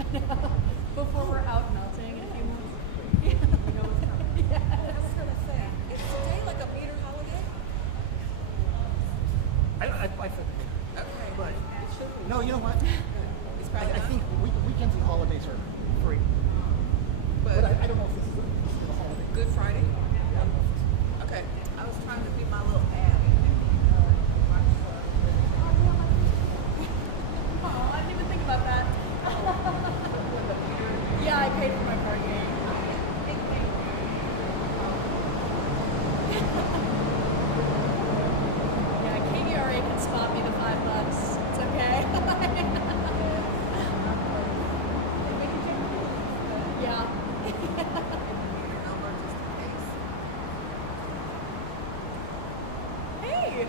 Before we're out melting in a few months. Yeah. You know what's coming. Yes. I was gonna say, is today like a meter holiday? I forget. Okay. But It should be. no, you know what? It's probably I not. think weekends and holidays are free. But I don't know if this is a holiday. Good Friday? I don't know if this Okay. I was trying to do my little ad. Oh, I didn't even think about that. Yeah, I paid for my parking. Yeah, KVRA can spot me the $5. It's okay. Yeah. Hey,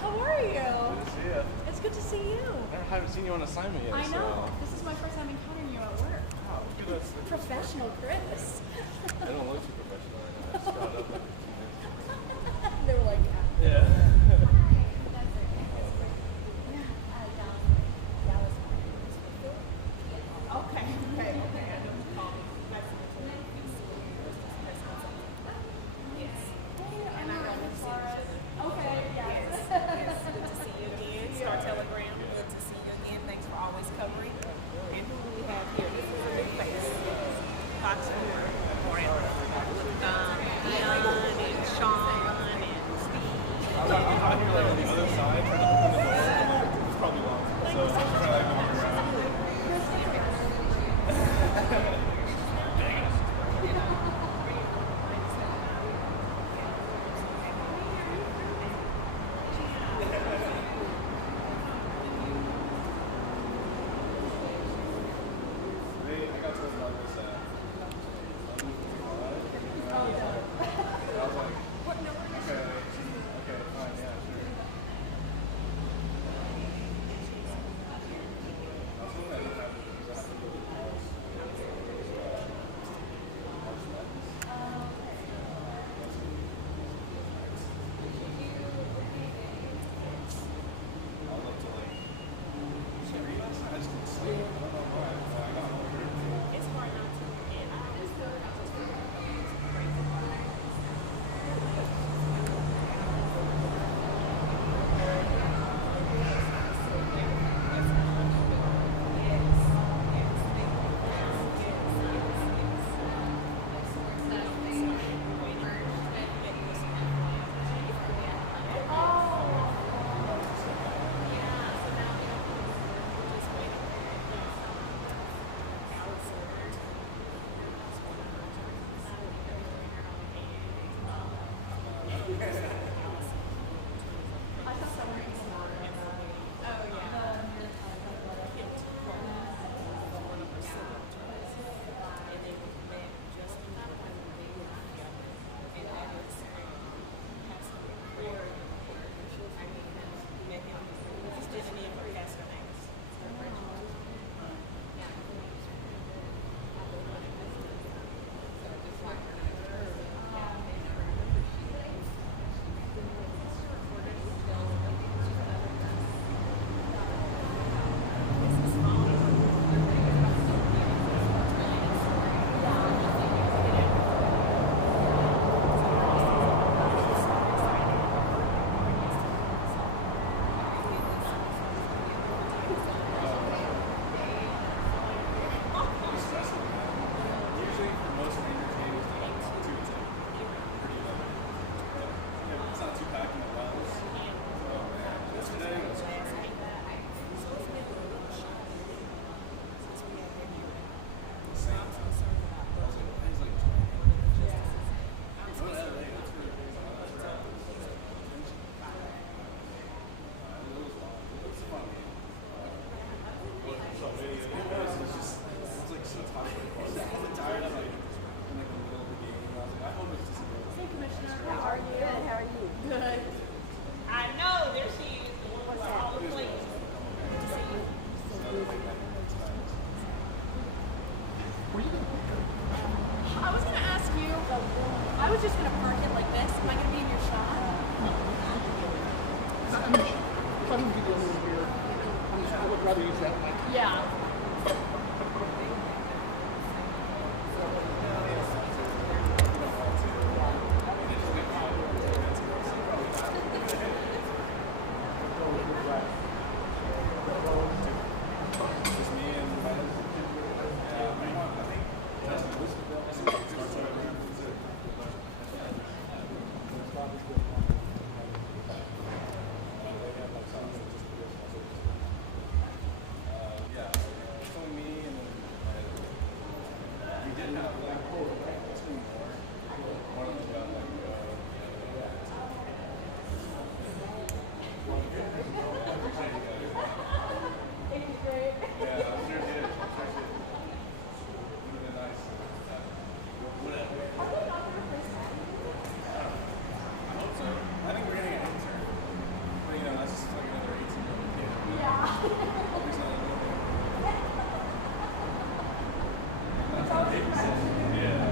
how are you? Good to see you. It's good to see you. I haven't seen you on assignment yet. I know. So. This is my first time encountering you at work. Oh, look at us. Professional Chris. I don't look too professional right now. I just got up like 15 minutes ago. They were like, Yeah. okay. Okay, yes. Good to see you again. Star Telegram. Good to see you again. Thanks for always covering. And who do we have here? This is a big face. Fox 4 forever. With Leon and Sean and Steve. I'm out here like on the other side trying to open the door. I'm like, it's probably locked. So I'm just trying to like walk around. Today, I got told about this at 11:55. I was like, okay, fine, yeah, sure. I was hoping I didn't have to because I have to go to the house. I was up to like 3 last night. I just didn't sleep. I don't know why. So I got home here. It's hard not to. And I just feel like I was Usually for most entertainers, they like 2 to 10. Pretty low. Yeah, it's not too packed in the wells. Oh man, yesterday was crazy. Same. I was like, why is like 20? No, it's LA. It's really crazy. It was fun. It was fun. It's just, it's like so tired. I was tired of like in like the middle of the game. And I was like, I hope it's just a little. Hey, Commissioner, how are you? Good, how are you? Good. I know, there she is, the one with all the plates. Were you I was going to ask you, I was just going to park it like this. Am I going to be in your shot? I mean, if I'm going to be the only one here, I would rather use that mic. Yeah. One of them got like, It was great. yeah, I'm sure it did. I'm sure it did. Would have been nice. Whatever. Are they not going to place that? I hope so. I think we're getting an intern. But you know, that's just like another 18-year-old kid. Yeah. Hope he's not a little bit. It's always impressive. Yeah.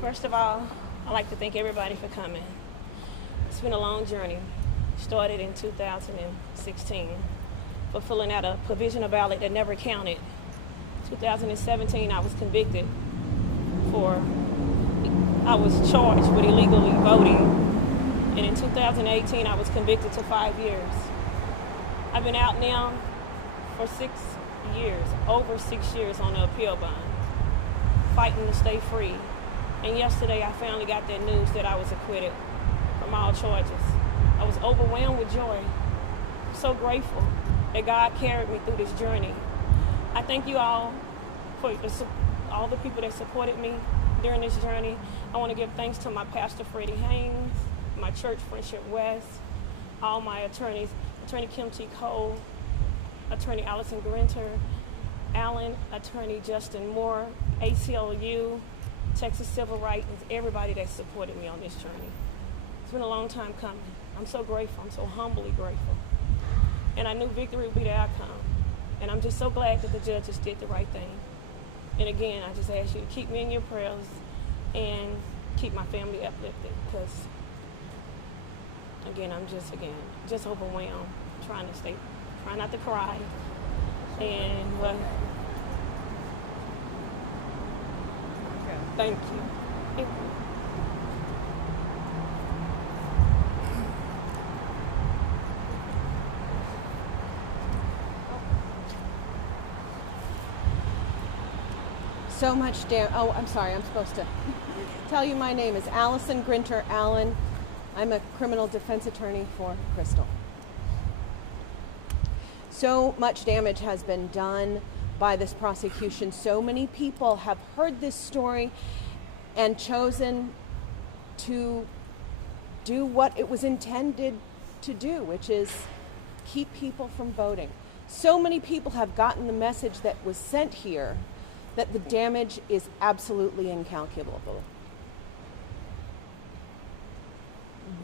First of all, I'd like to thank everybody for coming. It's been a long journey. Started in 2016 for filling out a provisional ballot that never counted. 2017, I was convicted I was charged with illegally voting. And in 2018, I was convicted to 5 years. I've been out now for 6 years, over 6 years on the appeal bond, fighting to stay free. And yesterday, I finally got that news that I was acquitted from all charges. I was overwhelmed with joy. I'm so grateful that God carried me through this journey. I thank you all for all the people that supported me during this journey. I want to give thanks to my pastor, Freddie Haynes, my church, Friendship West, all my attorneys, Attorney Kim T. Cole, Attorney Allison Grinter, Allen, Attorney Justin Moore, ACLU, Texas Civil Rights, everybody that supported me on this journey. It's been a long time coming. I'm so grateful. I'm so humbly grateful. And I knew victory would be the outcome. And I'm just so glad that the judges did the right thing. And again, I just ask you to keep me in your prayers and keep my family uplifted, because again, I'm just overwhelmed, trying not to cry. And thank you. So much oh, I'm sorry, I'm supposed to tell you my name is Allison Grinter Allen. I'm a criminal defense attorney for Crystal. So much damage has been done by this prosecution. So many people have heard this story and chosen to do what it was intended to do, which is keep people from voting. So many people have gotten the message that was sent here that the damage is absolutely incalculable.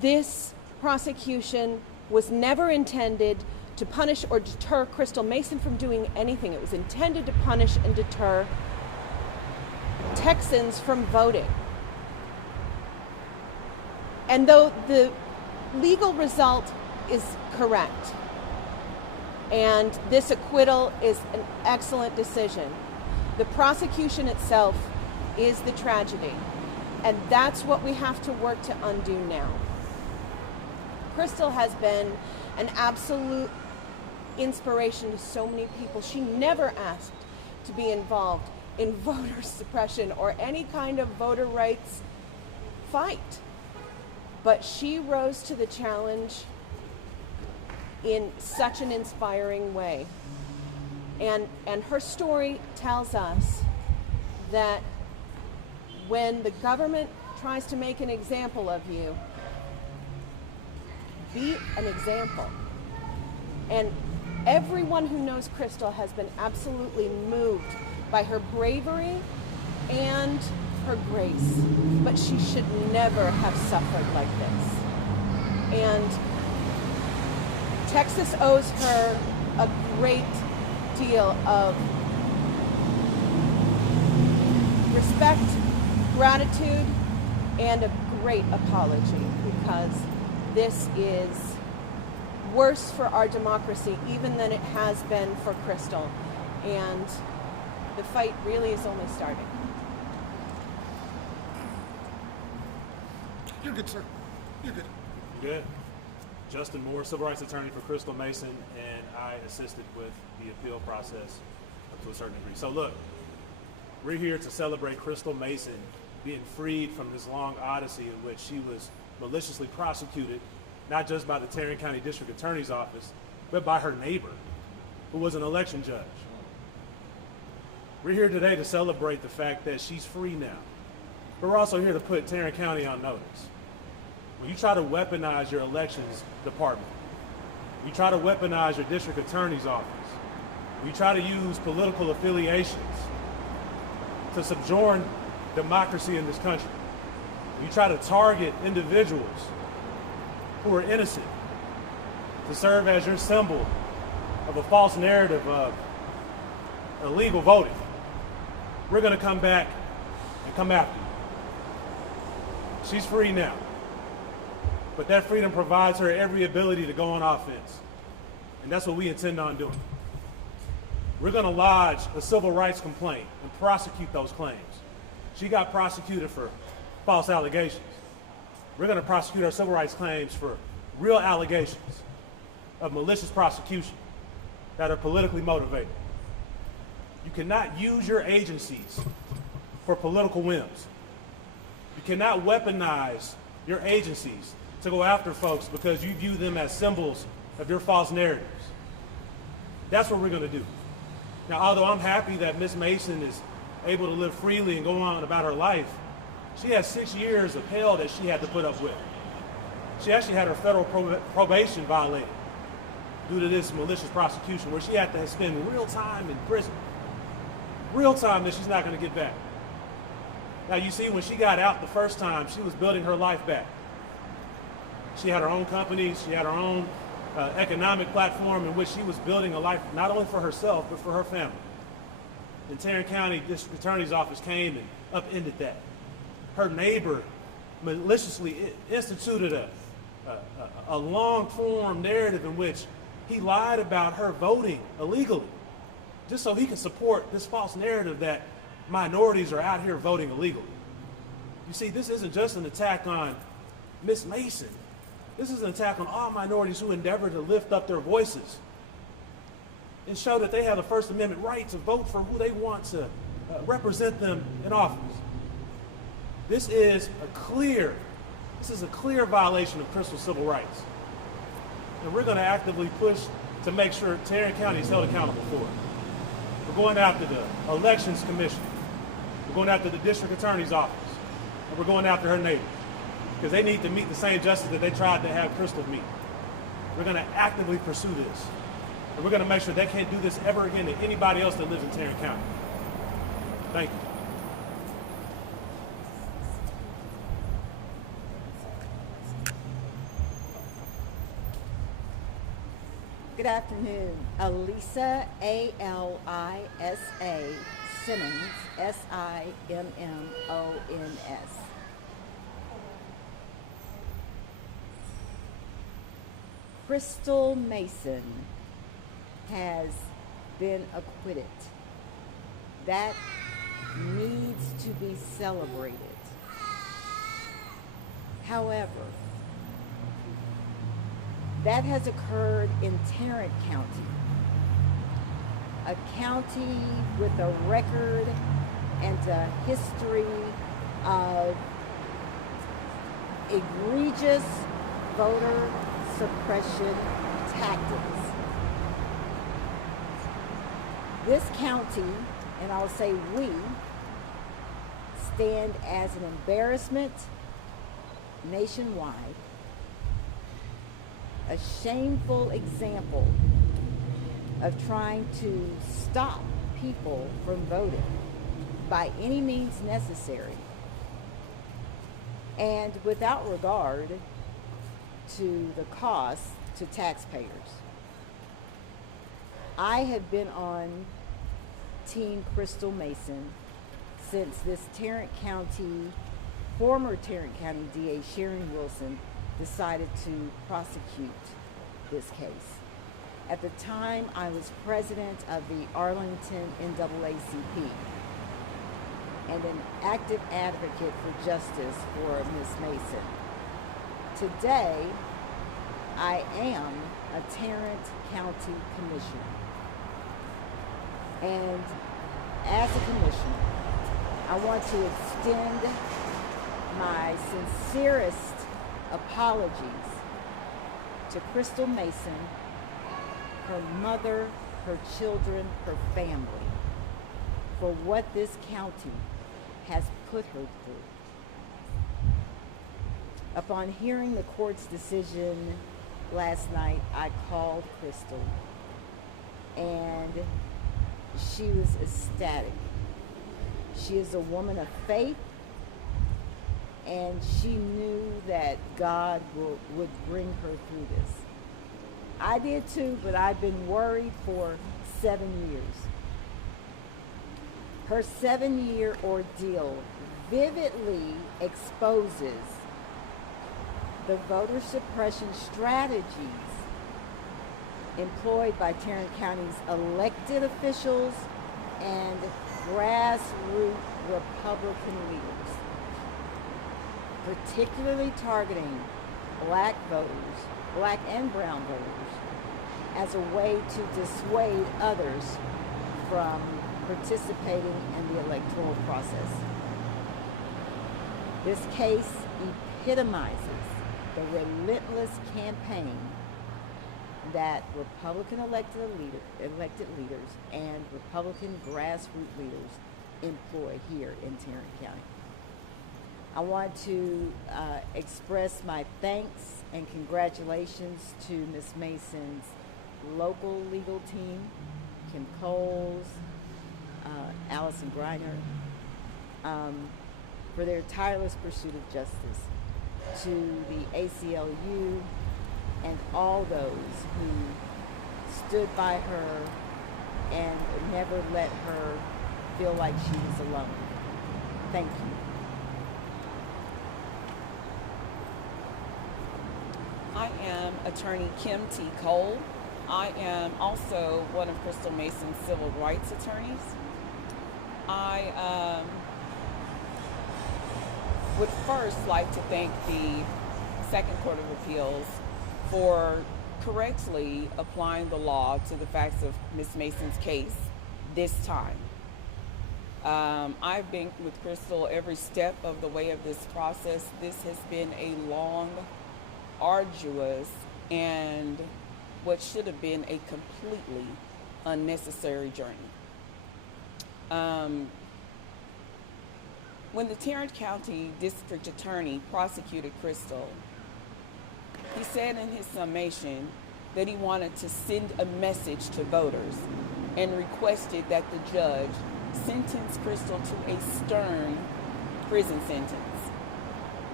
This prosecution was never intended to punish or deter Crystal Mason from doing anything. It was intended to punish and deter Texans from voting. And though the legal result is correct, and this acquittal is an excellent decision, the prosecution itself is the tragedy, and that's what we have to work to undo now. Crystal has been an absolute inspiration to so many people. She never asked to be involved in voter suppression or any kind of voter rights fight, but she rose to the challenge in such an inspiring way. And her story tells us that when the government tries to make an example of you, be an example. And everyone who knows Crystal has been absolutely moved by her bravery and her grace. But she should never have suffered like this. And Texas owes her a great deal of respect, gratitude, and a great apology, because this is worse for our democracy even than it has been for Crystal, and the fight really is only starting. You're good, sir. You're good. Good. Justin Moore, civil rights attorney for Crystal Mason, and I assisted with the appeal process up to a certain degree. So look, we're here to celebrate Crystal Mason being freed from this long odyssey in which she was maliciously prosecuted, not just by the Tarrant County District Attorney's Office, but by her neighbor, who was an election judge. We're here today to celebrate the fact that she's free now. But we're also here to put Tarrant County on notice. When you try to weaponize your elections department, you try to weaponize your district attorney's office, when you try to use political affiliations to subjoin democracy in this country, when you try to target individuals who are innocent to serve as your symbol of a false narrative of illegal voting, we're going to come back and come after you. She's free now. But that freedom provides her every ability to go on offense. And that's what we intend on doing. We're going to lodge a civil rights complaint and prosecute those claims. She got prosecuted for false allegations. We're going to prosecute our civil rights claims for real allegations of malicious prosecution that are politically motivated. You cannot use your agencies for political whims. You cannot weaponize your agencies to go after folks because you view them as symbols of your false narratives. That's what we're going to do. Now, although I'm happy that Ms. Mason is able to live freely and go on about her life, she has 6 years of hell that she had to put up with. She actually had her federal probation violated due to this malicious prosecution, where she had to spend real time in prison. Real time that she's not going to get back. Now, you see, when she got out the first time, she was building her life back. She had her own company. She had her own economic platform in which she was building a life not only for herself, but for her family. The Tarrant County District Attorney's Office came and upended that. Her neighbor maliciously instituted a long-form narrative in which he lied about her voting illegally, just so he could support this false narrative that minorities are out here voting illegally. You see, this isn't just an attack on Ms. Mason. This is an attack on all minorities who endeavor to lift up their voices and show that they have the First Amendment right to vote for who they want to represent them in office. This is a clear violation of Crystal's civil rights. And we're going to actively push to make sure Tarrant County is held accountable for it. We're going after the Elections Commission. We're going after the District Attorney's Office. And we're going after her neighbors, because they need to meet the same justice that they tried to have Crystal meet. We're going to actively pursue this. And we're going to make sure they can't do this ever again to anybody else that lives in Tarrant County. Thank you. Good afternoon. Alisa, A-L-I-S-A, Simmons, S-I-M-M-O-N-S. Crystal Mason has been acquitted. That needs to be celebrated. However, that has occurred in Tarrant County, a county with a record and a history of egregious voter suppression tactics. This county, and I'll say we, stand as an embarrassment nationwide, a shameful example of trying to stop people from voting by any means necessary, and without regard to the cost to taxpayers. I have been on Team Crystal Mason since this former Tarrant County DA Sharon Wilson decided to prosecute this case. At the time, I was president of the Arlington NAACP and an active advocate for justice for Ms. Mason. Today, I am a Tarrant County Commissioner. And as a commissioner, I want to extend my sincerest apologies to Crystal Mason, her mother, her children, her family, for what this county has put her through. Upon hearing the court's decision last night, I called Crystal, and she was ecstatic. She is a woman of faith, and she knew that God would bring her through this. I did too, but I've been worried for 7 years. Her 7-year ordeal vividly exposes the voter suppression strategies employed by Tarrant County's elected officials and grassroots Republican leaders, particularly targeting black voters, black and brown voters, as a way to dissuade others from participating in the electoral process. This case epitomizes the relentless campaign that Republican elected leaders and Republican grassroots leaders employ here in Tarrant County. I want to express my thanks and congratulations to Ms. Mason's local legal team, Kim Coles, Allison Griner, for their tireless pursuit of justice, to the ACLU and all those who stood by her and never let her feel like she was alone. Thank you. I am attorney Kim T. Cole. I am also one of Crystal Mason's civil rights attorneys. I would first like to thank the Second Court of Appeals for correctly applying the law to the facts of Ms. Mason's case this time. I've been with Crystal every step of the way of this process. This has been a long, arduous, and what should have been a completely unnecessary journey. When the Tarrant County District Attorney prosecuted Crystal, he said in his summation that he wanted to send a message to voters and requested that the judge sentence Crystal to a stern prison sentence,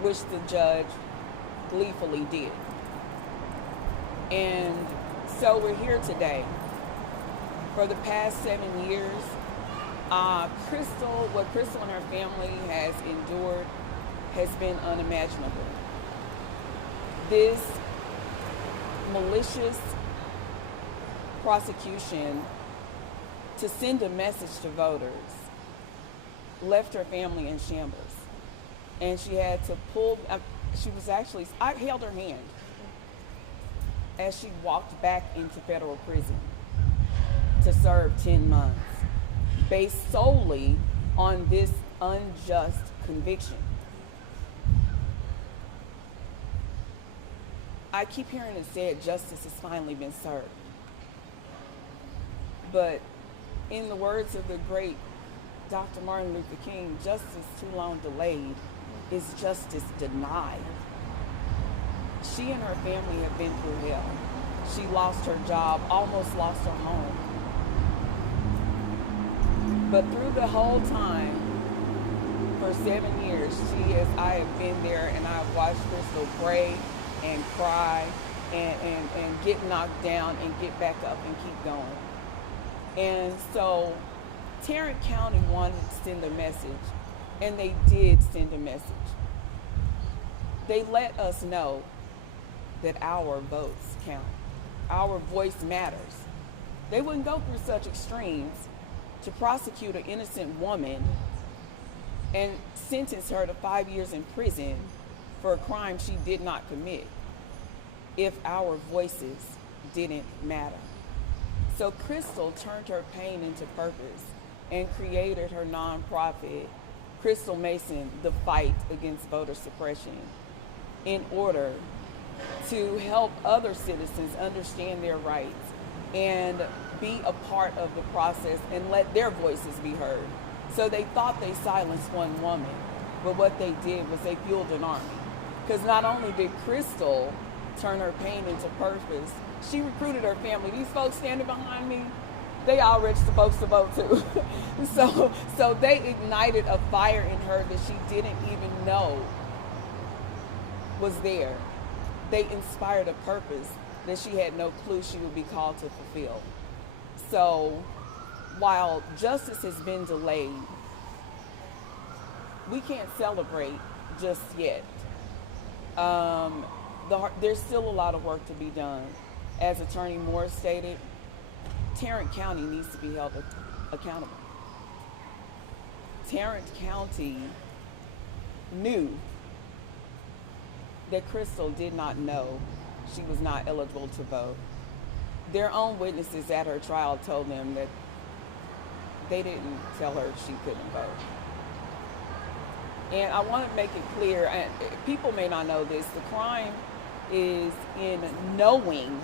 which the judge gleefully did. And so we're here today. For the past 7 years, what Crystal and her family has endured has been unimaginable. This malicious prosecution to send a message to voters left her family in shambles. And she had to I held her hand as she walked back into federal prison to serve 10 months, based solely on this unjust conviction. I keep hearing it said justice has finally been served. But in the words of the great Dr. Martin Luther King, justice too long delayed is justice denied. She and her family have been through hell. She lost her job, almost lost her home. But through the whole time, for 7 years, I have been there and I've watched Crystal pray and cry and get knocked down and get back up and keep going. And so Tarrant County wanted to send a message, and they did send a message. They let us know that our votes count. Our voice matters. They wouldn't go through such extremes to prosecute an innocent woman and sentence her to 5 years in prison for a crime she did not commit if our voices didn't matter. So Crystal turned her pain into purpose and created her nonprofit, Crystal Mason, the Fight Against Voter Suppression, in order to help other citizens understand their rights and be a part of the process and let their voices be heard. So they thought they silenced one woman, but what they did was they fueled an army. Because not only did Crystal turn her pain into purpose, she recruited her family. These folks standing behind me, they all registered folks to vote too. So they ignited a fire in her that she didn't even know was there. They inspired a purpose that she had no clue she would be called to fulfill. So while justice has been delayed, we can't celebrate just yet. There's still a lot of work to be done. As Attorney Moore stated, Tarrant County needs to be held accountable. Tarrant County knew that Crystal did not know she was not eligible to vote. Their own witnesses at her trial told them that they didn't tell her she couldn't vote. And I want to make it clear, and people may not know this, the crime is in knowing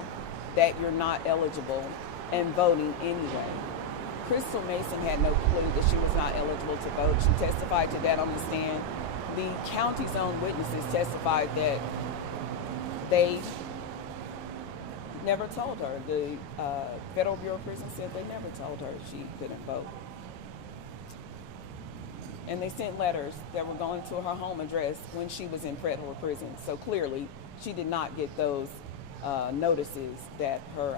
that you're not eligible and voting anyway. Crystal Mason had no clue that she was not eligible to vote. She testified to that on the stand. The county's own witnesses testified that they never told her. The Federal Bureau of Prisons said they never told her she couldn't vote. And they sent letters that were going to her home address when she was in federal prison. So clearly, she did not get those notices that her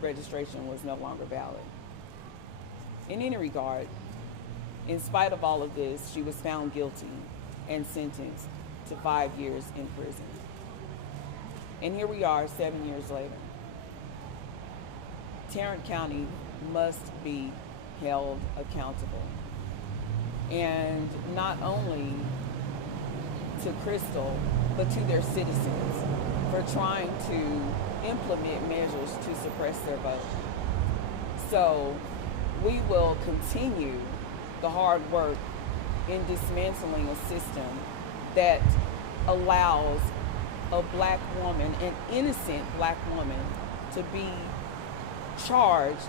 registration was no longer valid. In any regard, in spite of all of this, she was found guilty and sentenced to 5 years in prison. And here we are 7 years later. Tarrant County must be held accountable. And not only to Crystal, but to their citizens for trying to implement measures to suppress their vote. So we will continue the hard work in dismantling a system that allows a black woman, an innocent black woman, to be charged,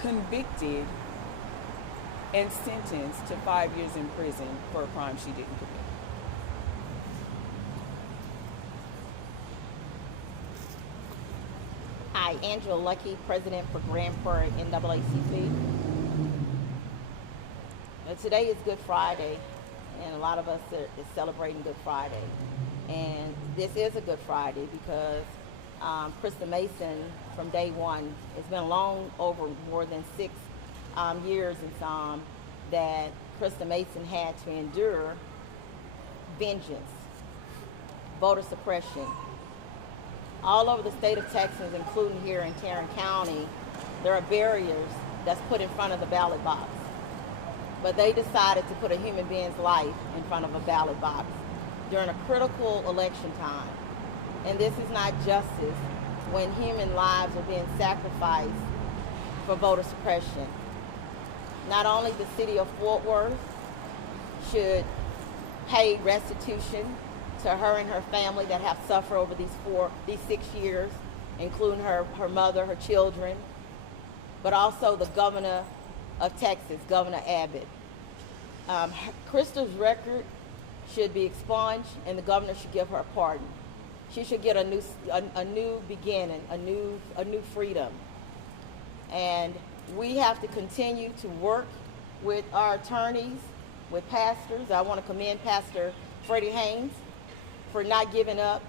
convicted, and sentenced to 5 years in prison for a crime she didn't commit. Hi, Angela Lucky, President for Grand Prairie NAACP. Today is Good Friday, and a lot of us are celebrating Good Friday. And this is a Good Friday because Crystal Mason, from day one, it's been long over more than 6 years and some that Crystal Mason had to endure vengeance, voter suppression. All over the state of Texas, including here in Tarrant County, there are barriers that's put in front of the ballot box. But they decided to put a human being's life in front of a ballot box during a critical election time. And this is not justice when human lives are being sacrificed for voter suppression. Not only the city of Fort Worth should pay restitution to her and her family that have suffered over these 6 years, including her mother, her children, but also the governor of Texas, Governor Abbott. Crystal's record should be expunged, and the governor should give her a pardon. She should get a new beginning, a new freedom. And we have to continue to work with our attorneys, with pastors. I want to commend Pastor Freddie Haynes for not giving up,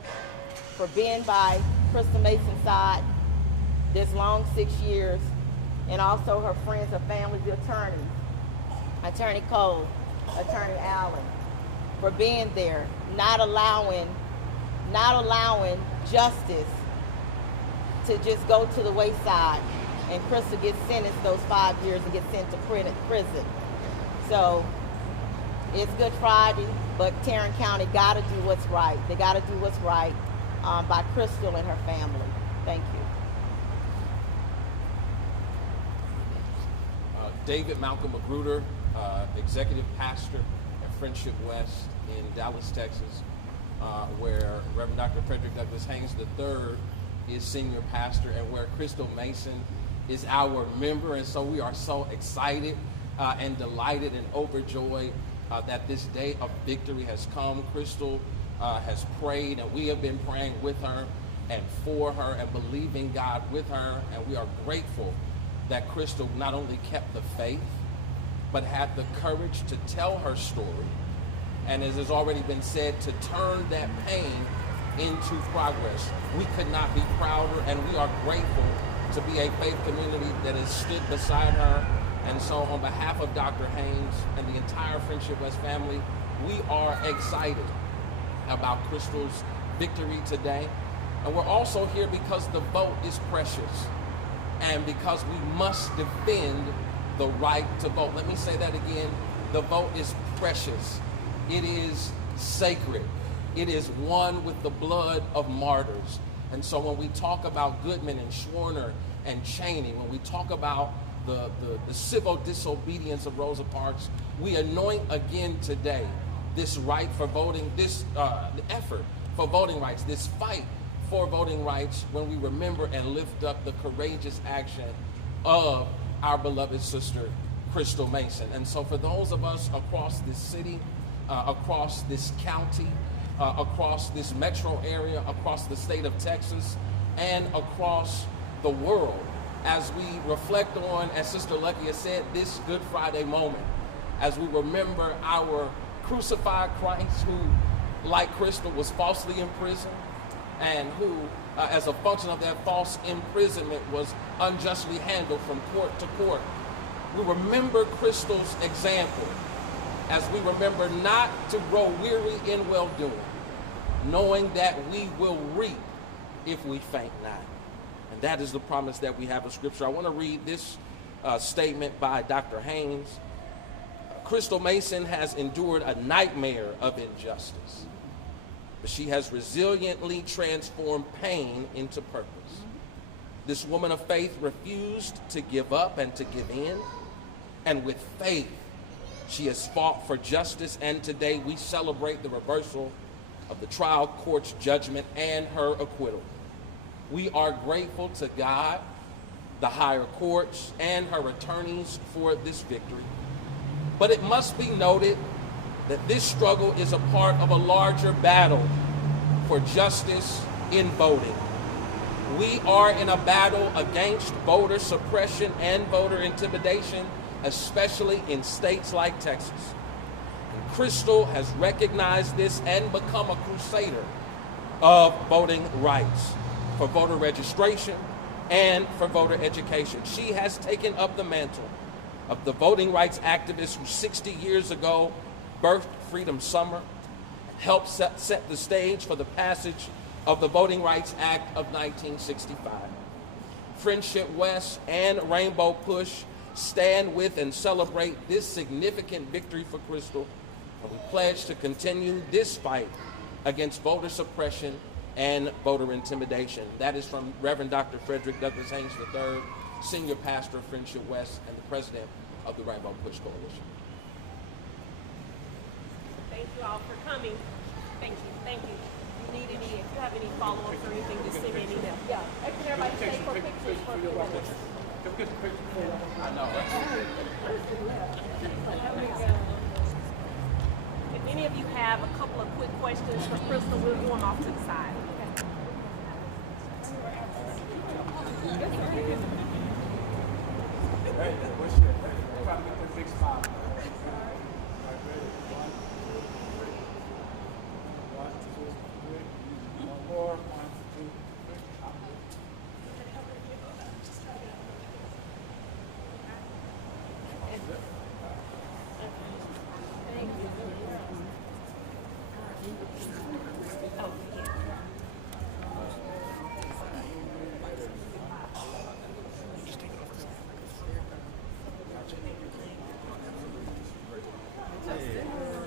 for being by Crystal Mason's side this long 6 years, and also her friends, her family, the attorneys, Attorney Cole, Attorney Allen, for being there, not allowing justice to just go to the wayside, and Crystal gets sentenced those 5 years and gets sent to prison. So it's Good Friday, but Tarrant County got to do what's right. They got to do what's right by Crystal and her family. Thank you. David Malcolm Magruder, executive pastor at Friendship West in Dallas, Texas, where Reverend Dr. Frederick Douglass Haynes III is senior pastor, and where Crystal Mason is our member. And so we are so excited and delighted and overjoyed that this day of victory has come. Crystal has prayed, and we have been praying with her and for her and believing God with her, and we are grateful that Crystal not only kept the faith, but had the courage to tell her story, and as has already been said, to turn that pain into progress. We could not be prouder, and we are grateful to be a faith community that has stood beside her And so on behalf of Dr. Haynes and the entire Friendship West family, we are excited about Crystal's victory today. And we're also here because the vote is precious and because we must defend the right to vote. Let me say that again. The vote is precious. It is sacred. It is won with the blood of martyrs. And so when we talk about Goodman and Schwerner and Cheney, when we talk about the civil disobedience of Rosa Parks, we anoint again today this right for voting, this effort for voting rights, this fight for voting rights, when we remember and lift up the courageous action of our beloved sister, Crystal Mason. And so for those of us across this city, across this county, across this metro area, across the state of Texas, and across the world, as we reflect on, as Sister Lucky has said, this Good Friday moment, as we remember our crucified Christ who, like Crystal, was falsely imprisoned and who, as a function of that false imprisonment, was unjustly handled from court to court. We remember Crystal's example as we remember not to grow weary in well-doing, knowing that we will reap if we faint not. And that is the promise that we have of Scripture. I want to read this statement by Dr. Haynes. Crystal Mason has endured a nightmare of injustice, but she has resiliently transformed pain into purpose. This woman of faith refused to give up and to give in, and with faith, she has fought for justice, and today we celebrate the reversal of the trial court's judgment and her acquittal. We are grateful to God, the higher courts, and her attorneys for this victory. But it must be noted that this struggle is a part of a larger battle for justice in voting. We are in a battle against voter suppression and voter intimidation, especially in states like Texas. And Crystal has recognized this and become a crusader of voting rights, for voter registration and for voter education. She has taken up the mantle of the voting rights activist who 60 years ago birthed Freedom Summer, helped set the stage for the passage of the Voting Rights Act of 1965. Friendship West and Rainbow Push stand with and celebrate this significant victory for Crystal, and we pledge to continue this fight against voter suppression and voter intimidation. That is from Reverend Dr. Frederick Douglass Haynes III, Senior Pastor of Friendship West and the President of the Rainbow Push Coalition. Thank you all for coming. Thank you. Thank you. If you need any, if you have any follow-ups or anything, just send me an email. Yeah. Can everybody stay for pictures for a few minutes? I know. If any of you have a couple of quick questions for Crystal, we'll go them off to the side. Hey, what's your trying to get the big smile? One, two, three. One more. 1, 2, 3.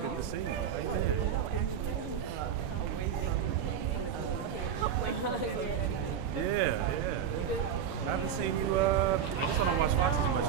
Good to see you. How you been? Yeah. I haven't seen you, I guess I don't watch Fox as much.